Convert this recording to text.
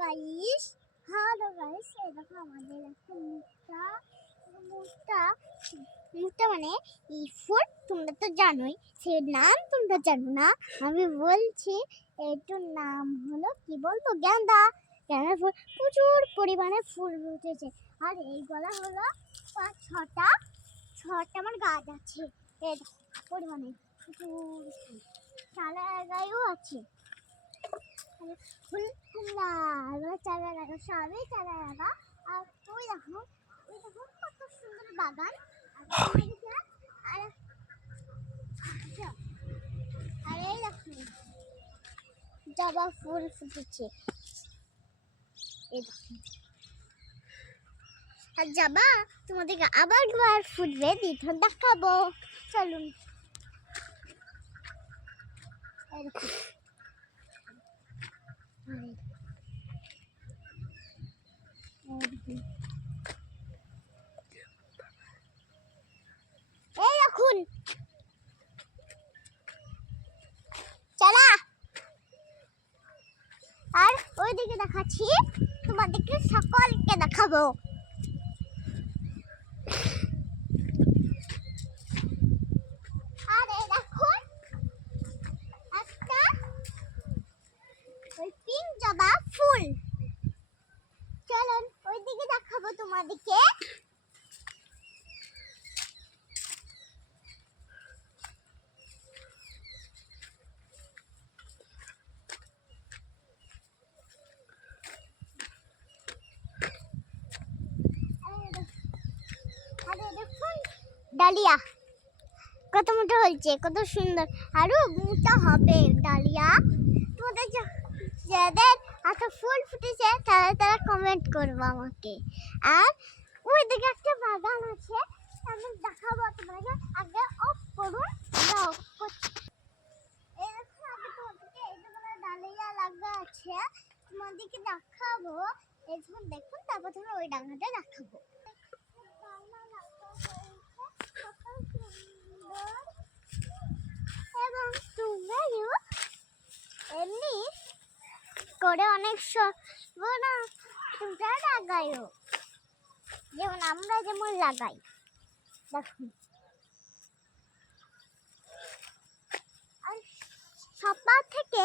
Guys, এই দেখো আমাদের একটা মুখটা মুখটা মানে ফুড তোমরা তো জানোই, সে নাম তোমরা জানো না, আমি বলছি। এটার নাম হলো কি বলবো, গেন্দা। গেন্দা ফুল প্রচুর পরিমাণে ফুল উঠেছে। আর এই গলা হলো 5-6টা আমার গাছ আছে। এই পরিমাণে প্রচুর ফুল, চারা গায়েও আছে। ফুল ফুল্লা চারা লাগা, সবই চারা লাগা। আর ওই দেখো কত সুন্দর বাগান। আর এই দেখো জবা ফুল ফুটেছে। এই দেখো, আর জবা তোমাদেরকে আবার ফুটবে, দ্বিতীয় দেখাবো। চলুন। এই দেখো, এই দেখুন চারা। আর ওইদিকে দেখাচ্ছি, তোমাদেরকে সকলকে দেখাবো। আর এই দেখুন একটা ওই পিঙ্ক জবা ফুল। চলুন ওইদিকে দেখাবো তোমাদেরকে। ডালিয়া কত মোটা হয়েছে, কত সুন্দর, আরো মোটা হবে ডালিয়া। তোমাদের যাদের এত ফুল ফুটেছে তারা কমেন্ট করবো আমাকে। আর ওই দিকে একটা বাগান আছে, আমি দেখাবো তোমাকে। আগে অফ করুন, এই দেখো আগে তোমাদেরকে এই যে ডালিয়া লাগা আছে, তোমাদেরকে দেখাবো। এই দেখুন, তারপর তুমি ওই ডাঙাটা দেখাবো। এবং তোমরাও এমনি করে অনেক না তোমরা লাগাইও, যেমন আমরা যেমন লাগাই। দেখুন, আর সবার থেকে